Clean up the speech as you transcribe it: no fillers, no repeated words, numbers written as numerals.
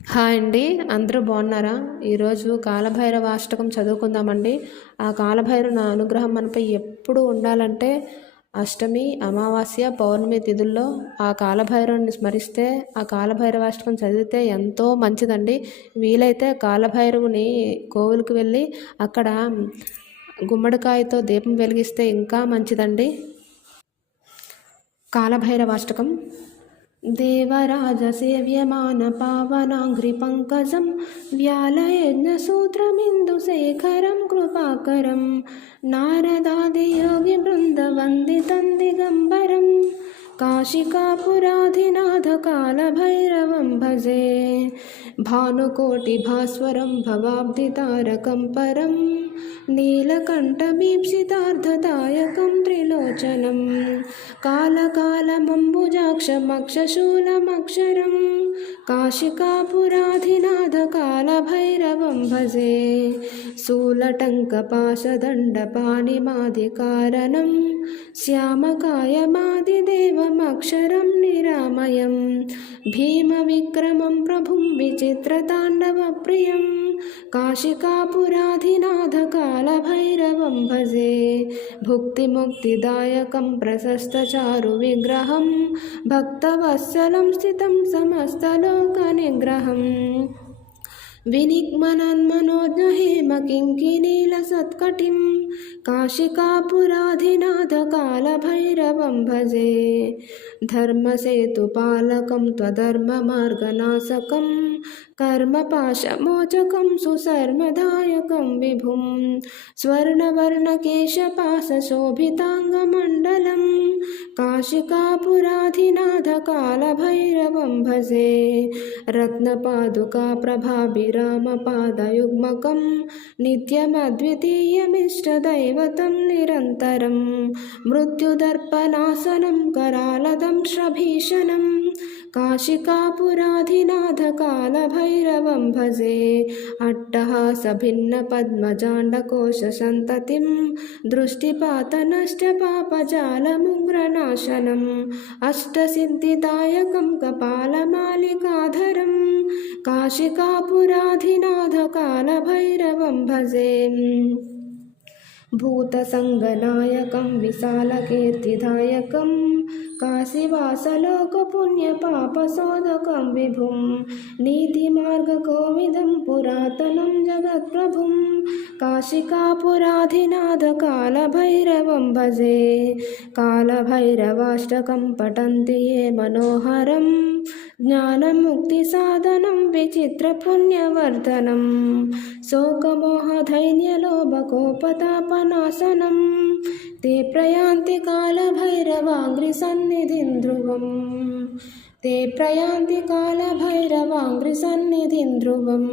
Hi అండి. అందరూ బాగున్నారా? ఈరోజు కాలభైరవ అష్టకం చదువుకుందామండి. ఆ కాలభైరవుని అనుగ్రహం మనపై ఎప్పుడు ఉండాలంటే అష్టమి, అమావాస్య, పౌర్ణమి తిథుల్లో ఆ కాలభైరవుని స్మరిస్తే ఆ కాలభైరవ అష్టకం చదివితే ఎంతో మంచిదండి. వీలైతే కాలభైరవుని కోవిలికి వెళ్ళి అక్కడ గుమ్మడికాయతో దీపం వెలిగిస్తే ఇంకా మంచిదండి. కాలభైరవాష్టకం. देवराजसेव्यमानपावनाङ्घ्रिपङ्कजं व्यालयज्ञसूत्रमिन्दुशेखरं कृपाकरं नारदादियोगिवृन्दवन्दितं दिगम्बरं काशिकापुराधिनाथकालभैरवं भजे भानुकोटिभास्वरं भवाब्धितारकं परं नीलकण्ठमीप्सितार्धदायकं त्रिलोचनं कालकालमम्बुजाक्षमक्षशूलमक्षरं काशिकापुराधिनाथकालभैरवं भजे शूलटङ्कपाशदण्डपाणिमादिकारणं श्यामकायमादिदेवमक्षरं निरामयं भीमविक्रमं प्रभुं विचित्रताण्डवप्रियं काशिकापुराधिनाथकालभैरवं भजे भुक्तिमुक्तिदायकं प्रशस्तचारुविग्रहं भक्तवत्सलं स्थितं समस्तलोकनिग्रहं विनिग्मनन्मनोज्ञहेमकिङ्किनीलसत्कटिं काशिकापुराधिनाथकालभैरवं भजे धर्मसेतुपालकं त्वधर्ममार्गनाशकं कर्मपाशमोचकं सुशर्मदायकं विभुं स्वर्णवर्णकेशपाशशोभिताङ्गमण्डलं काशिकापुराधिनाथकालभैरवं भजे रत्नपादुकाप्रभाभिरामपादयुग्मकं नित्यमद्वितीयमिष्टदैवतं निरन्तरं मृत्युदर्पणासनं करालदंष्ट्रभीषणं काशिकापुराधिनाथकालभैरवं भजे अट्टहासभिन्नपद्मजाण्डकोशसन्ततिं दृष्टिपातनष्टपापजालमुग्रनाशनम् अष्टसिद्धिदायकं कपालमालिकाधरं काशिकापुराधिनाथकालभैरवं भजे भूतसङ्गनायकं विशालकीर्तिदायकं काशीवासलोकपुण्यपापशोधकं विभुं नीतिमार्गकोविदं पुरातनं जगत्प्रभुं काशिकापुराधिनाथकालभैरवं भजे कालभैरवाष्टकं पठन्ति ये मनोहरं ज्ञानमुक्तिसाधनं विचित्रपुण्यवर्धनं शोकमोहधैर्यलोभकोपतापनाशनं ते प्रयान्ति कालभैरवाङ्घ्रिसन्निधिं ध्रुवं ते प्रयान्ति कालभैरवाङ्घ्रिसन्निधिं ध्रुवम्